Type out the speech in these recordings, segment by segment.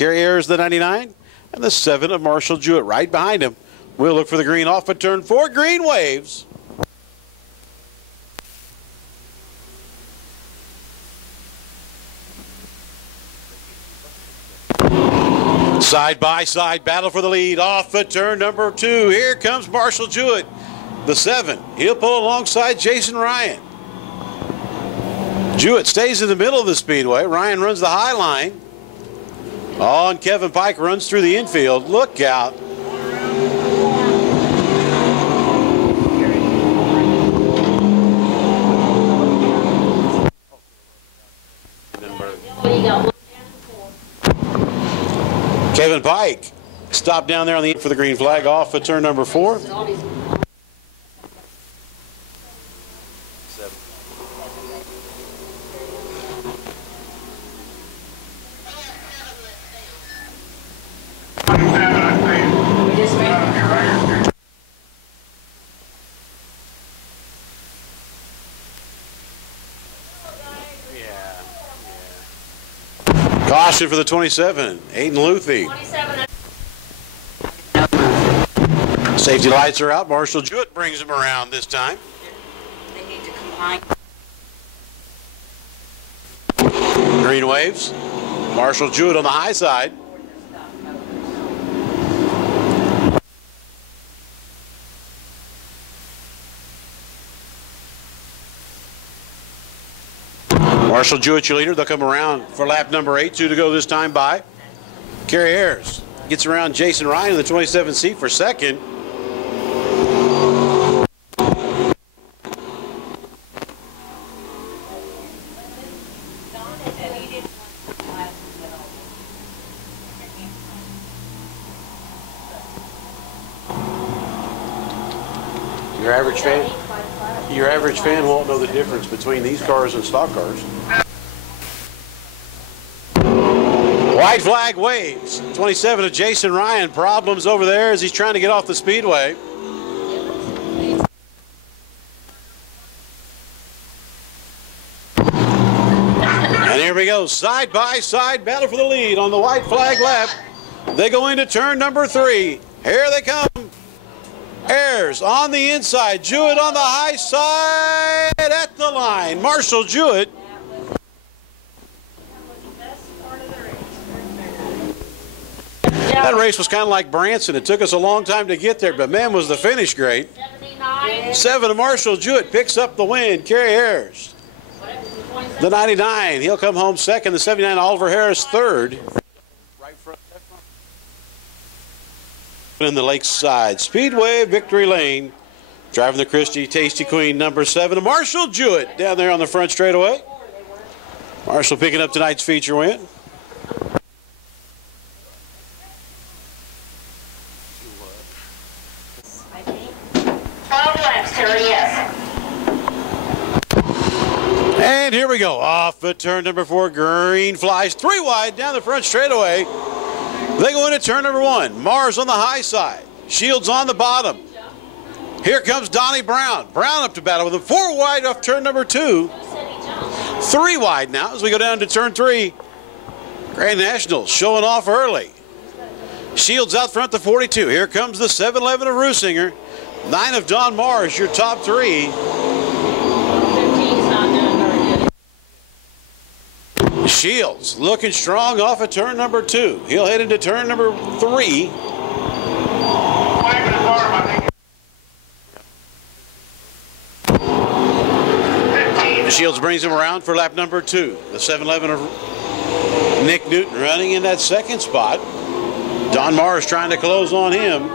Carriers the 99 and the 7 of Marshall Jewett right behind him. We'll look for the green off at turn 4. Green waves. Side by side battle for the lead off at turn number 2. Here comes Marshall Jewett, the 7. He'll pull alongside Jason Ryan. Jewett stays in the middle of the speedway. Ryan runs the high line. Oh, and Kevin Pike runs through the infield. Look out. Kevin Pike stopped down there on the for the green flag off at turn number 4. Caution for the 27, Aiden Luthi. Safety lights are out. Marshall Jewett brings him around this time. They need to combine. Green waves. Marshall Jewett on the high side. Marshall Jewett, your leader. They'll come around for lap number 8, 2 to go this time by. Kerry Ayers gets around Jason Ryan in the 27 seat for second. Your average fan won't know the difference between these cars and stock cars. White flag waves. 27 of Jason Ryan. Problems over there as he's trying to get off the speedway. And here we go. Side by side battle for the lead on the white flag lap. They go into turn number 3. Here they come. Ayers on the inside. Jewett on the high side at the line. Marshall Jewett. That race was kind of like Branson. It took us a long time to get there, but man, was the finish great. 7 of Marshall Jewett picks up the win. Kerry Ayers. The 99, he'll come home second. The 79, Oliver Harris, third. Right front. In the Lakeside Speedway victory lane, driving the Christie Tasty Queen, number 7, Marshall Jewett down there on the front straightaway. Marshall picking up tonight's feature win. And here we go, off at turn number 4, green flies 3 wide down the front straightaway. They go into turn number 1, Mars on the high side, Shields on the bottom. Here comes Donnie Brown. Brown up to battle with him, 4 wide off turn number 2. 3 wide now as we go down to turn 3. Grand National showing off early. Shields out front to 42. Here comes the 711 of Rusinger. 9 of Don Mars, your top 3. Shields looking strong off of turn number 2. He'll head into turn number 3. Shields brings him around for lap number 2. The 711 of Nick Newton running in that second spot. Don Mars trying to close on him.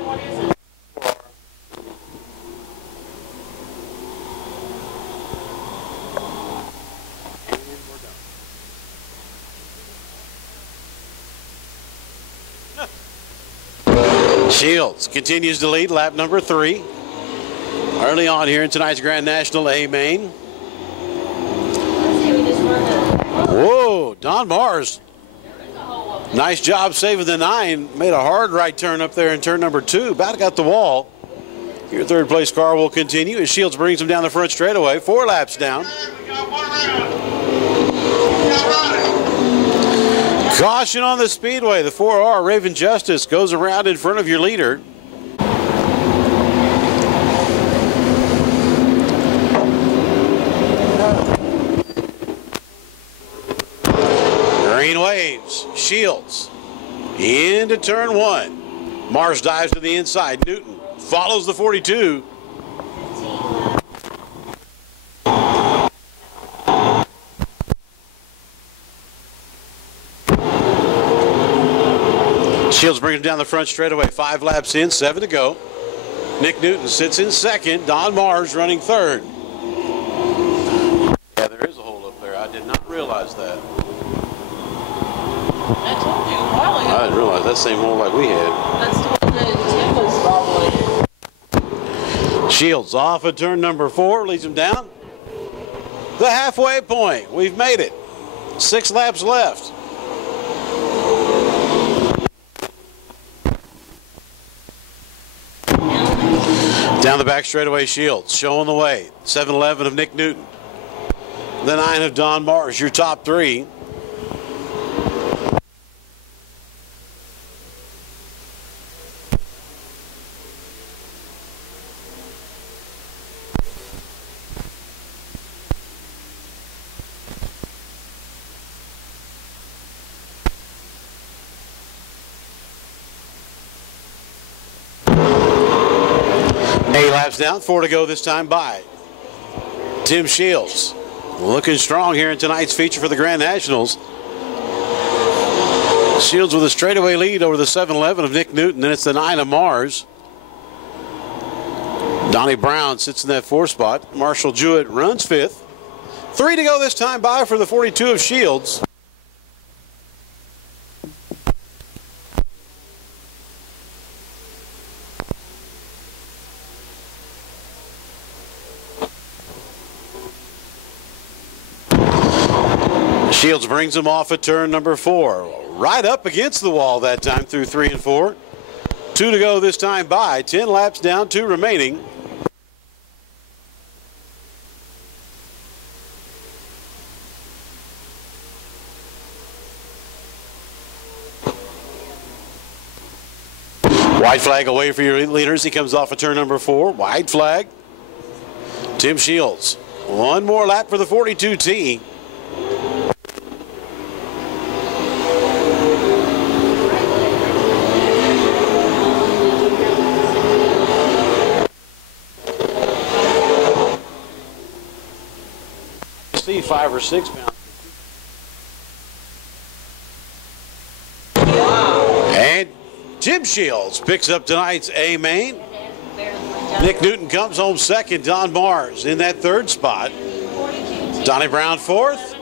Shields continues to lead lap number 3. Early on here in tonight's Grand National A main. Whoa, Don Mars. Nice job saving the 9. Made a hard right turn up there in turn number 2. About got the wall. Your third place car will continue as Shields brings him down the front straightaway. 4 laps down. Caution on the speedway. The 4R Raven Justice goes around in front of your leader. Green waves. Shields into turn 1. Mars dives to the inside. Newton follows the 42. Shields brings him down the front straightaway. 5 laps in, 7 to go. Nick Newton sits in second. Don Mars running third. Yeah, there is a hole up there. I did not realize that. I told you a while ago. I didn't realize that same hole like we had. That's the one that Tim was probably. Shields off at turn number 4, leads him down. The halfway point. We've made it. 6 laps left. Down the back straightaway, Shields showing the way. 711 of Nick Newton. The 9 of Don Mars, your top 3. Laps down, 4 to go this time by Tim Shields. Looking strong here in tonight's feature for the Grand Nationals. Shields with a straightaway lead over the 711 of Nick Newton. Then it's the 9 of Mars. Donnie Brown sits in that 4th spot. Marshall Jewett runs 5th. 3 to go this time by for the 42 of Shields. Shields brings him off at turn number 4. Right up against the wall that time through 3 and 4. 2 to go this time by. 10 laps down, 2 remaining. White flag away for your leaders. He comes off at turn number 4. White flag. Tim Shields. One more lap for the 42T. See 5 or 6 pounds. And Tim Shields picks up tonight's A main. Nick Newton comes home second. Don Mars in that 3rd spot. Donnie Brown 4th.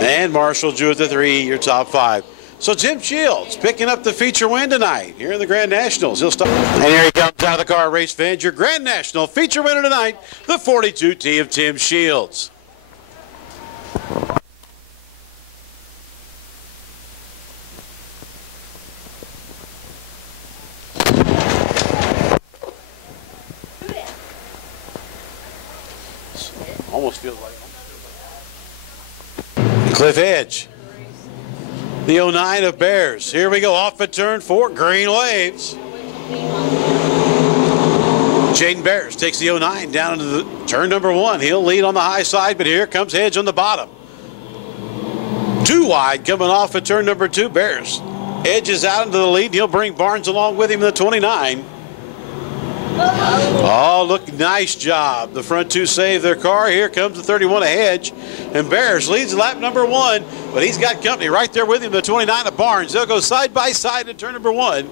And Marshall Jewett the 3, your top 5. So Tim Shields picking up the feature win tonight here in the Grand Nationals. He'll stop. And here he comes out of the car, race fans. Your Grand National feature winner tonight, the 42T of Tim Shields. Almost feels like Cliff Edge. The 09 of Bears. Here we go off at turn 4. Green waves. Jaden Bears takes the 09 down into the turn number 1. He'll lead on the high side, but here comes Edge on the bottom. 2 wide coming off at turn number 2. Bears. Edge is out into the lead. He'll bring Barnes along with him in the 29. Oh, look, nice job. The front 2 save their car. Here comes the 31 of Hedge. And Bears leads lap number 1, but he's got company right there with him, the 29 of Barnes. They'll go side by side in turn number 1.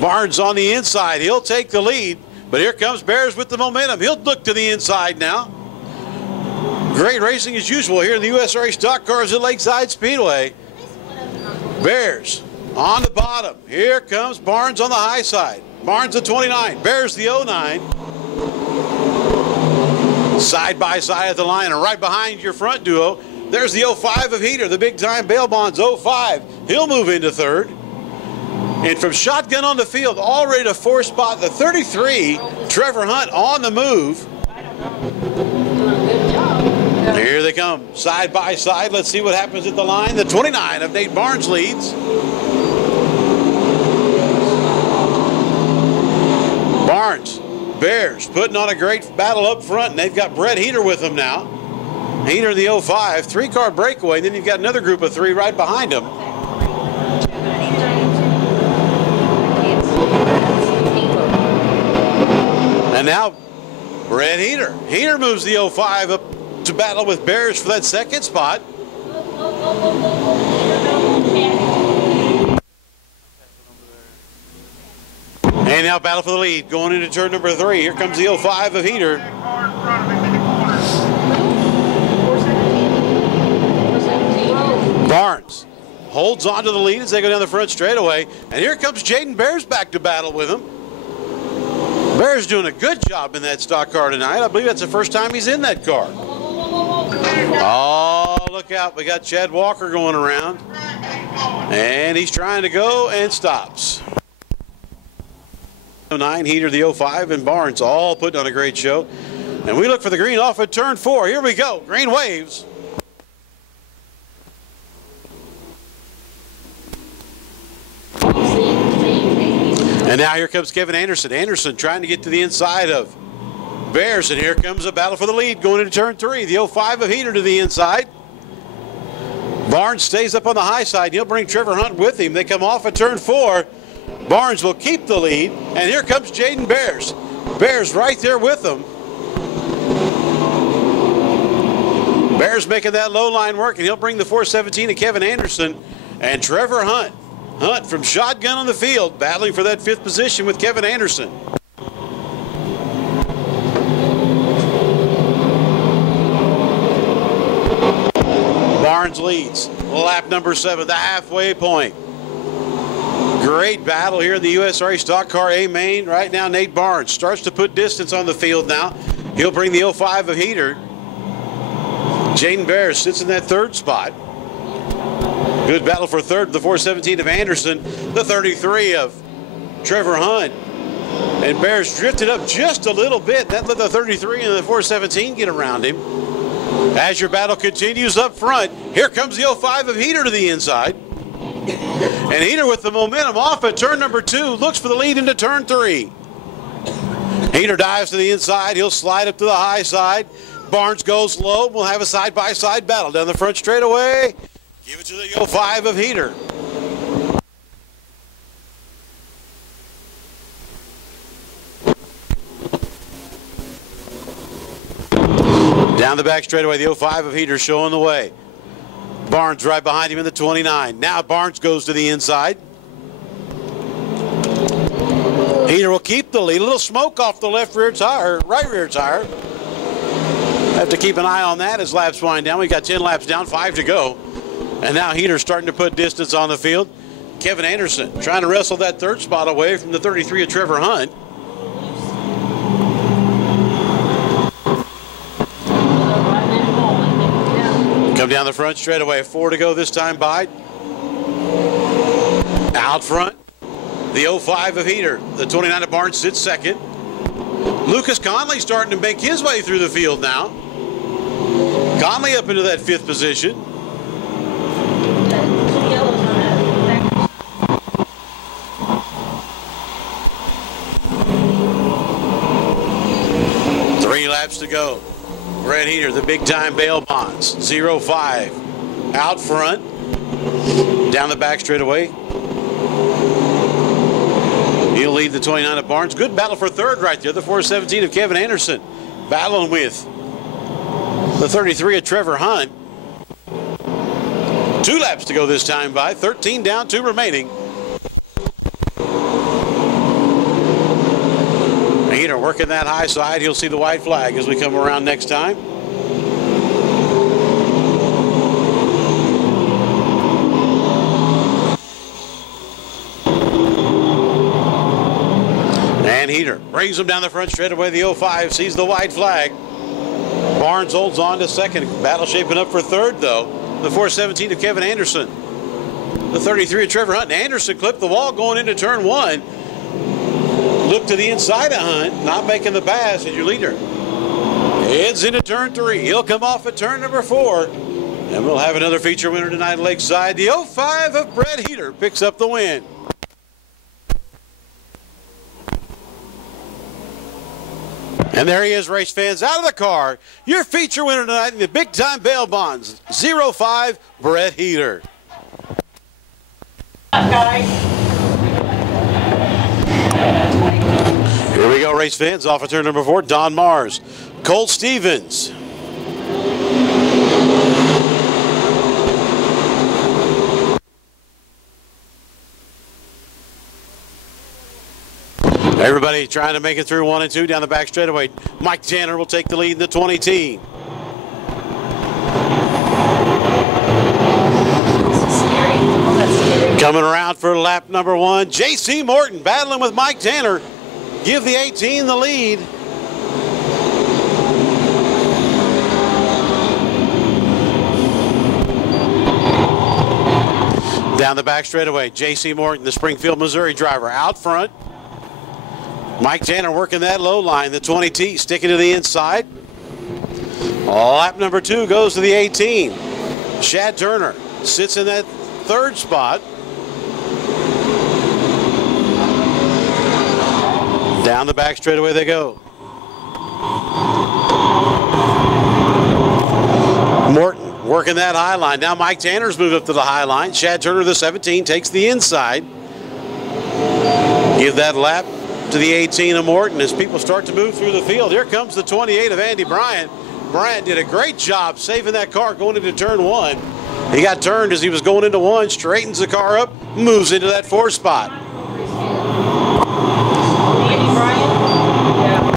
Barnes on the inside. He'll take the lead, but here comes Bears with the momentum. He'll look to the inside now. Great racing as usual here in the USRA Stock Cars at Lakeside Speedway. Bears on the bottom. Here comes Barnes on the high side. Barnes the 29, Bears the 09. Side by side at the line, and right behind your front duo, there's the 05 of Heater, the big time bail bonds 05. He'll move into 3rd. And from shotgun on the field, already to 4th spot, the 33, Trevor Hunt on the move. Here they come, side by side. Let's see what happens at the line. The 29 of Nate Barnes leads. Barnes, Bears putting on a great battle up front, and they've got Brett Heater with them now. Heater the 05, 3-car breakaway, and then you've got another group of 3 right behind him. And now Brett Heater. Heater moves the 05 up to battle with Bears for that 2nd spot. And now battle for the lead going into turn number 3. Here comes the 05 of Heater. Barnes holds on to the lead as they go down the front straightaway. And here comes Jaden Bears back to battle with him. Bears doing a good job in that stock car tonight. I believe that's the first time he's in that car. Oh, look out. We got Chad Walker going around. And he's trying to go and stops. 09, Heater the 05, and Barnes all putting on a great show. And we look for the green off at turn 4. Here we go. Green waves. And now here comes Kevin Anderson. Anderson trying to get to the inside of Bears. And here comes a battle for the lead going into turn 3. The 05 of Heater to the inside. Barnes stays up on the high side. He'll bring Trevor Hunt with him. They come off at turn 4. Barnes will keep the lead, and here comes Jaden Bears. Bears right there with them. Bears making that low line work, and he'll bring the 417 to Kevin Anderson and Trevor Hunt. Hunt from shotgun on the field, battling for that 5th position with Kevin Anderson. Barnes leads. Lap number 7, the halfway point. Great battle here in the USRA Stock Car A main. Right now, Nate Barnes starts to put distance on the field now. He'll bring the 05 of Heater. Jaden Bear sits in that third spot. Good battle for third, the 417 of Anderson, the 33 of Trevor Hunt. And Bears drifted up just a little bit. That let the 33 and the 417 get around him. As your battle continues up front, here comes the 05 of Heater to the inside. And Heater with the momentum off at turn number 2, looks for the lead into turn 3. Heater dives to the inside. He'll slide up to the high side. Barnes goes low. We'll have a side-by-side battle down the front straightaway. Give it to the 05 of Heater. Down the back straightaway, the 05 of Heater showing the way. Barnes right behind him in the 29. Now Barnes goes to the inside. Heater will keep the lead. A little smoke off the left rear tire, right rear tire. Have to keep an eye on that as laps wind down. We got 10 laps down, 5 to go. And now Heater's starting to put distance on the field. Kevin Anderson trying to wrestle that third spot away from the 33 of Trevor Hunt. Come down the front straightaway. 4 to go this time by. Out front, the 05 of Heater. The 29 of Barnes sits second. Lucas Conley starting to make his way through the field now. Conley up into that 5th position. Three laps to go. Red Heater, the big-time bail bonds. 0-5 out front. Down the back straightaway. He'll lead the 29 of Barnes. Good battle for third right there. The 417 of Kevin Anderson battling with the 33 of Trevor Hunt. 2 laps to go this time by. 13 down, 2 remaining. Heater working that high side. He'll see the white flag as we come around next time. And Heater brings him down the front straightaway. The 05 sees the white flag. Barnes holds on to second. Battle shaping up for third, though. The 417 of Kevin Anderson. The 33 of Trevor Hunt. And Anderson clipped the wall going into turn 1. Look to the inside of Hunt, not making the pass, and your leader heads into turn 3. He'll come off at turn number 4, and we'll have another feature winner tonight at Lakeside. The 05 of Brett Heater picks up the win. And there he is, race fans, out of the car. Your feature winner tonight in the big-time bail bonds, 05 Brett Heater. Here we go, race fans. Off of turn number 4, Don Mars, Cole Stevens. Everybody trying to make it through 1 and 2 down the back straightaway. Mike Tanner will take the lead in the 20T. Coming around for lap number 1, J.C. Morton battling with Mike Tanner. Give the 18 the lead. Down the back straightaway, J.C. Morton, the Springfield, Missouri driver, out front. Mike Tanner working that low line, the 20T sticking to the inside. Lap number 2 goes to the 18. Shad Turner sits in that third spot. Down the back straightaway they go. Morton working that high line. Now Mike Tanner's moved up to the high line. Shad Turner, the 17, takes the inside. Give that lap to the 18 of Morton as people start to move through the field. Here comes the 28 of Andy Bryant. Bryant did a great job saving that car going into turn 1. He got turned as he was going into 1, straightens the car up, moves into that 4 spot. Andy Bryant? Yeah.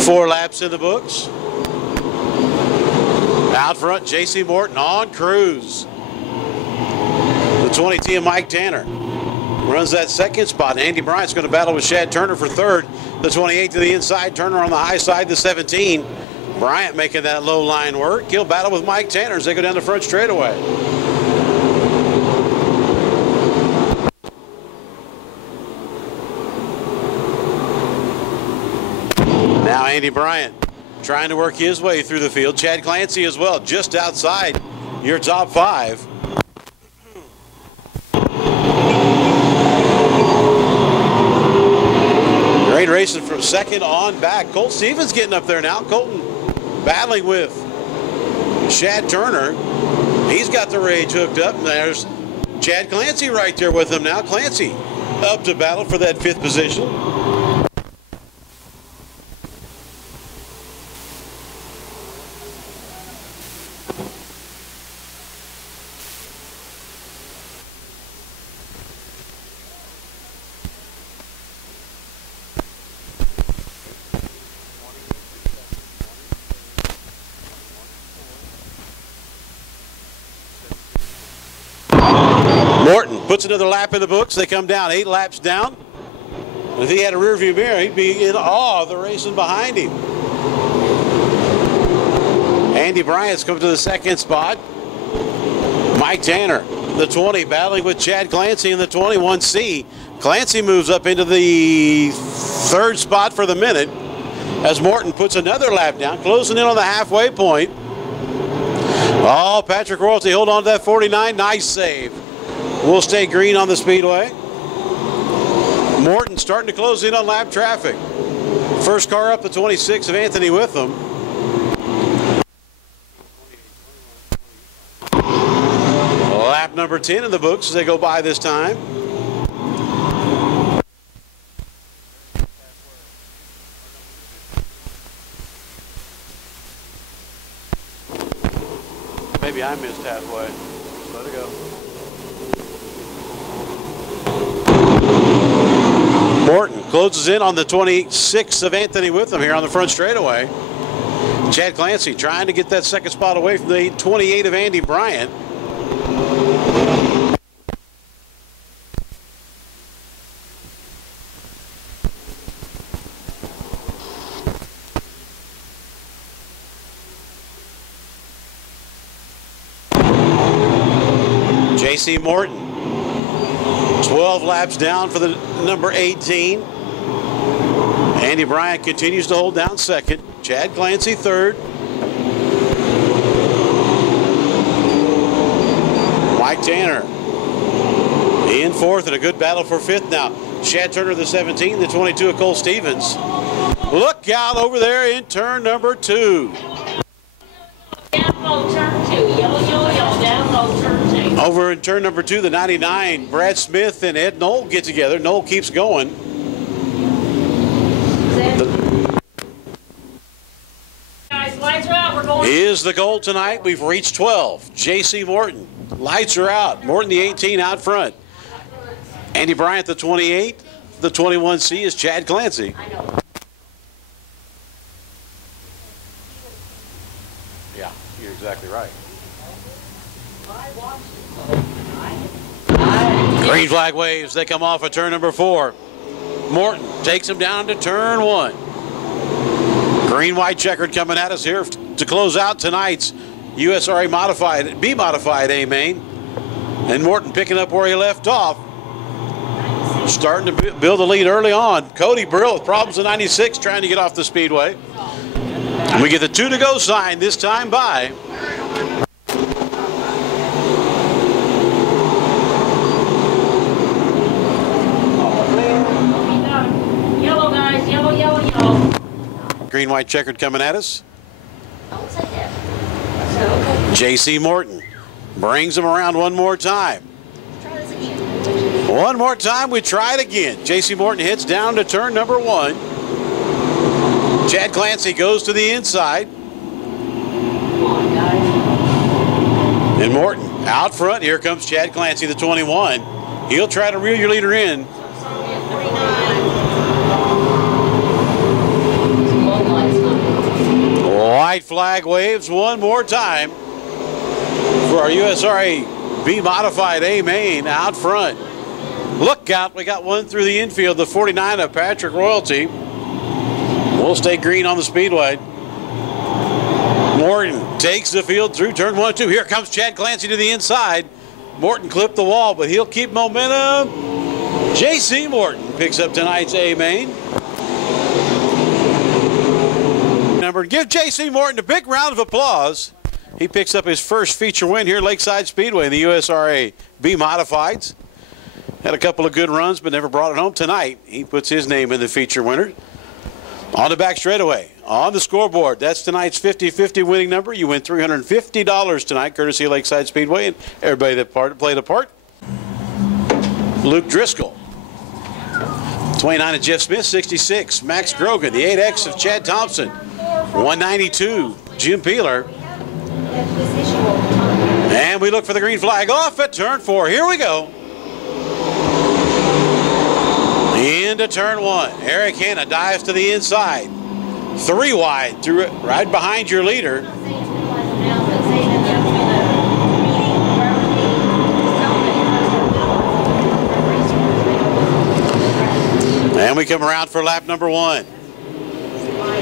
4 laps in the books. Out front, J.C. Morton on cruise. The 20T of Mike Tanner. runs that second spot. Andy Bryant's going to battle with Shad Turner for third. The 28 to the inside, Turner on the high side, the 17. Bryant making that low line work. He'll battle with Mike Tanner as they go down the front straightaway. Now Andy Bryant trying to work his way through the field. Chad Clancy as well, just outside your top 5. Great racing from second on back. Colt Stevens getting up there now. Colton battling with Shad Turner. He's got the rage hooked up. And there's Chad Clancy right there with him now. Clancy up to battle for that 5th position. Morton puts another lap in the books. They come down 8 laps down. If he had a rear view mirror, he'd be in awe of the racing behind him. Andy Bryant's come to the 2nd spot. Mike Tanner, the 20, battling with Chad Clancy in the 21C. Clancy moves up into the 3rd spot for the minute as Morton puts another lap down, closing in on the halfway point. Oh, Patrick Royalty, hold on to that 49. Nice save. We'll stay green on the Speedway. Morton starting to close in on lap traffic. First car up, the 26 of Anthony Witham. Lap number 10 in the books as they go by this time. Maybe I missed halfway. Let it go. Morton closes in on the 26 of Anthony Witham here on the front straightaway. Chad Clancy trying to get that 2nd spot away from the 28 of Andy Bryant. J.C. Morton. 12 laps down for the number 18. Andy Bryant continues to hold down 2nd. Chad Clancy 3rd. Mike Tanner in 4th, and a good battle for 5th now. Shad Turner the 17, the 22 of Cole Stevens. Look out over there in turn number 2. Down low turn 2. Yellow, yellow, yellow. Down low turn 2. Over in turn number 2, the 99, Brad Smith and Ed Knoll get together. Knoll keeps going. Guys, lights are out. We're going. Is the goal tonight. We've reached 12. J.C. Morton. Lights are out. Morton, the 18, out front. Andy Bryant, the 28. The 21C is Chad Clancy. I know. Yeah, you're exactly right. Green flag waves. They come off of turn number 4. Morton takes him down to turn 1. Green white checkered coming at us here to close out tonight's USRA modified, B modified A main. And Morton picking up where he left off. Starting to build a lead early on. Cody Brill with problems in 96 trying to get off the Speedway. And we get the 2 to go sign this time by Yellow, guys. Yellow, yellow, yellow. green white checkered coming at us. Oh, it's like that. J.C. Morton brings him around one more time. Try this again. One more time, we try it again. J.C. Morton hits down to turn number 1. Chad Clancy goes to the inside. Come on, guys. And Morton out front. Here comes Chad Clancy, the 21. He'll try to reel your leader in. White flag waves one more time for our USRA B modified A main out front. Look out, we got one through the infield, the 49 of Patrick Royalty. We'll stay green on the Speedway. Morton takes the field through turn 1, 2. Here comes Chad Clancy to the inside. Morton clipped the wall, but he'll keep momentum. J.C. Morton picks up tonight's A main. Give J.C. Morton a big round of applause. He picks up his first feature win here at Lakeside Speedway in the USRA B Modifieds. Had a couple of good runs, but never brought it home. Tonight, he puts his name in the feature winner. On the back straightaway, on the scoreboard, that's tonight's 50-50 winning number. You win $350 tonight, courtesy of Lakeside Speedway, and everybody that played a part. Luke Driscoll. 29 of Jeff Smith, 66. Max Grogan, the 8X of Chad Thompson. 192, Jim Peeler. And we look for the green flag off at turn 4. Here we go. Into turn 1. Eric Hanna dives to the inside. 3 wide, through it, right behind your leader. And we come around for lap number 1.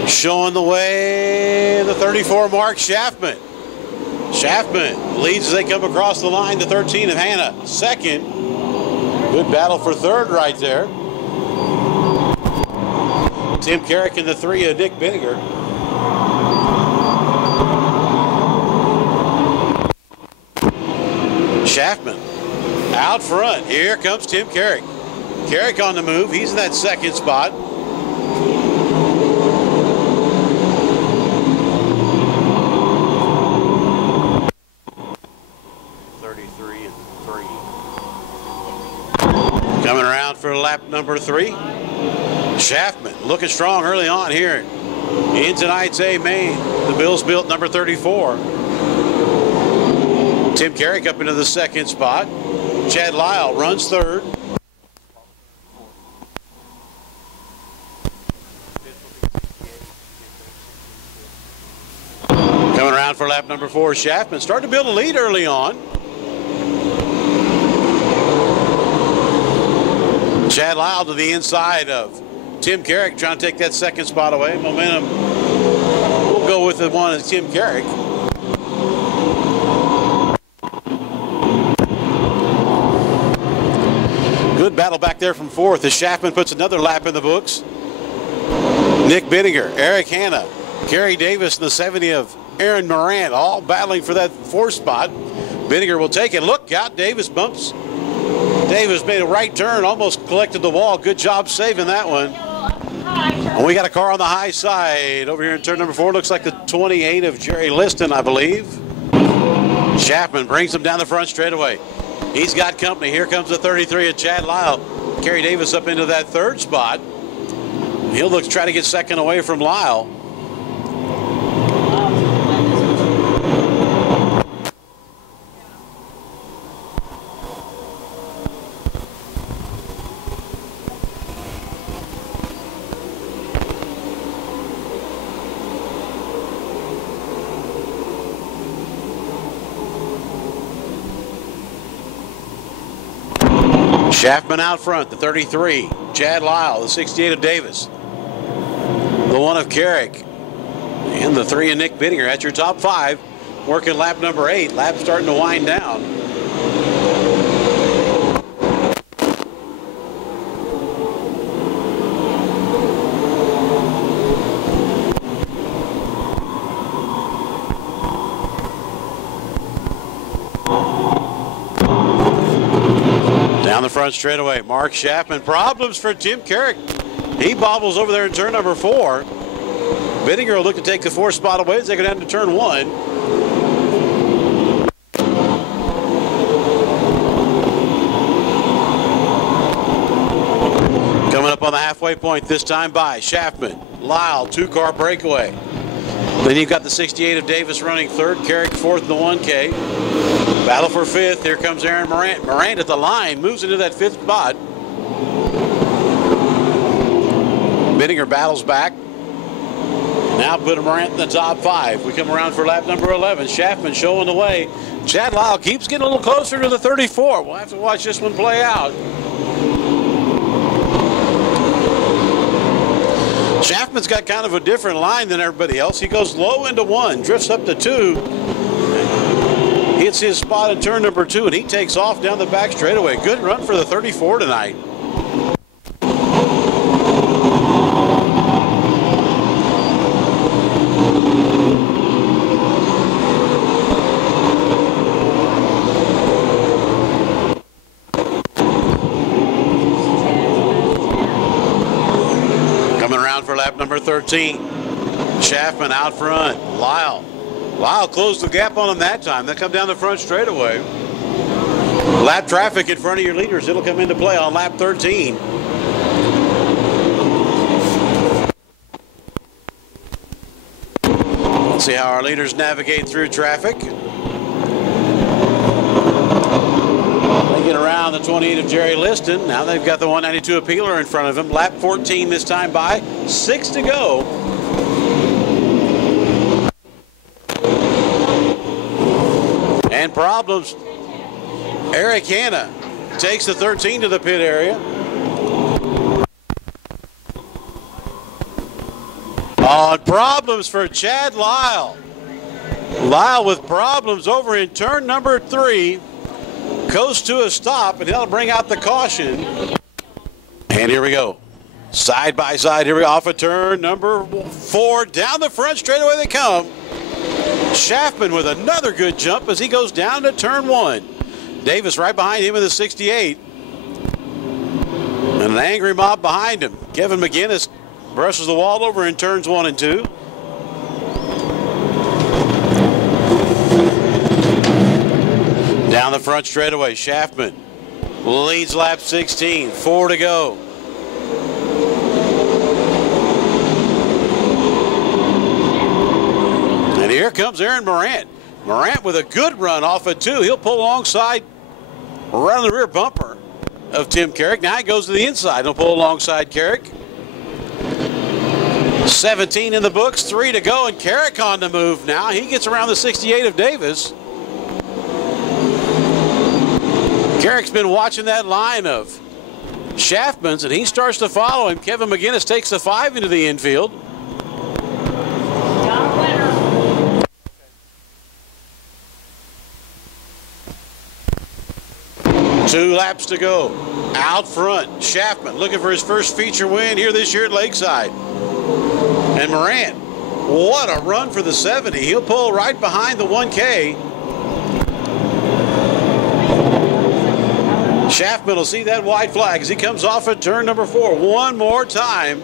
Showing the way, the 34, Mark Schaffman. Schaffman leads as they come across the line, the 13 of Hanna. Second. Good battle for third right there. Tim Carrick in the 3 of Nick Binninger. Schaffman out front. Here comes Tim Carrick. Carrick on the move. He's in that second spot. Coming around for lap number 3. Schaffman looking strong early on here in tonight's A main. The Bills built number 34. Tim Carrick up into the second spot. Chad Lyle runs third. Coming around for lap number 4, Schaffman starting to build a lead early on. Chad Lyle to the inside of Tim Carrick, trying to take that second spot away. Momentum, we'll go with the one of Tim Carrick. Good battle back there from 4th as Schaffman puts another lap in the books. Nick Binninger, Eric Hanna, Kerry Davis, and the 70 of Aaron Morant, all battling for that 4th spot. Binninger will take it. Look out, Davis bumps. Davis made a right turn, almost collected the wall. Good job saving that one. And we got a car on the high side over here in turn number 4. Looks like the 28 of Jerry Liston, I believe. Schaffman brings him down the front straightaway. He's got company. Here comes the 33 of Chad Lyle. Kerry Davis up into that 3rd spot. He'll look to try to get second away from Lyle. Schaffman out front, the 33. Chad Lyle, the 68 of Davis. The 1 of Carrick. And the 3 of Nick Binninger. That's your top 5. Working lap number 8. Lap starting to wind down. Down the front straightaway, Mark Schaffman. Problems for Tim Carrick. He bobbles over there in turn number 4. Binninger will look to take the 4th spot away as they go down to turn 1. Coming up on the halfway point this time by Schaffman. Lyle, 2-car breakaway. Then you've got the 68 of Davis running 3rd, Carrick 4th in the 1K. Battle for 5th. Here comes Aaron Morant. Morant at the line, moves into that 5th spot. Binninger battles back. Now put Morant in the top 5. We come around for lap number 11. Schaffman showing the way. Chad Lyle keeps getting a little closer to the 34. We'll have to watch this one play out. Schaffman's got kind of a different line than everybody else. He goes low into 1, drifts up to 2, hits his spot in turn number 2, and he takes off down the back straightaway. Good run for the 34 tonight. For lap number 13. Schaffman out front. Lyle closed the gap on him that time. They come down the front straightaway. Lap traffic in front of your leaders. It'll come into play on lap 13. Let's see how our leaders navigate through traffic. Get around the 28 of Jerry Liston. Now they've got the 192 of Peeler in front of him. Lap 14 this time by. 6 to go. And problems. Eric Hanna takes the 13 to the pit area. On problems for Chad Lyle. Lyle with problems over in turn number 3. Goes to a stop, and he'll bring out the caution. And here we go. Side by side, here we go. Off of turn number 4. Down the front straightaway they come. Schaffman with another good jump as he goes down to turn 1. Davis right behind him in the 68. And an angry mob behind him. Kevin McGinnis brushes the wall over in turns 1 and 2. Down the front straightaway, Schaffman leads lap 16, 4 to go. And here comes Aaron Morant. Morant with a good run off of 2. He'll pull alongside, around the rear bumper of Tim Carrick. Now he goes to the inside. He'll pull alongside Carrick. 17 in the books, 3 to go, and Carrick on the move now. He gets around the 68 of Davis. Carrick's been watching that line of Schaffman's, and he starts to follow him. Kevin McGinnis takes the 5 into the infield. Two laps to go. Out front, Schaffman looking for his first feature win here this year at Lakeside. And Morant, what a run for the 70. He'll pull right behind the 1K. Schaffman will see that white flag as he comes off at turn number 4 one more time.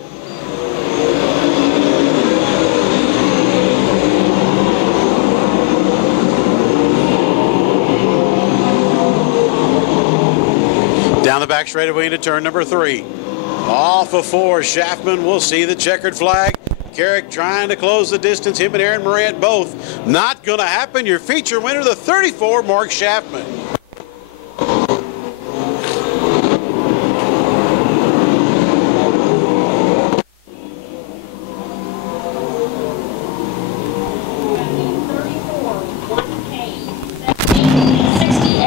Down the back straightaway into turn number 3. Off of 4, Schaffman will see the checkered flag. Carrick trying to close the distance. Him and Aaron Morant both. Not going to happen. Your feature winner, the 34, Mark Schaffman.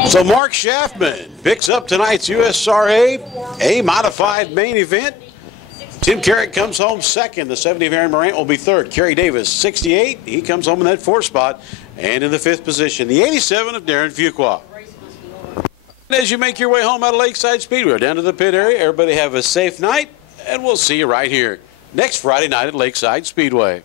So Mark Schaffman picks up tonight's USRA A modified main event. Tim Carrick comes home second. The 70 of Aaron Morant will be third. Kerry Davis, 68. He comes home in that 4th spot. And in the 5th position, the 87 of Darren Fuqua. As you make your way home out of Lakeside Speedway, down to the pit area, everybody have a safe night, and we'll see you right here next Friday night at Lakeside Speedway.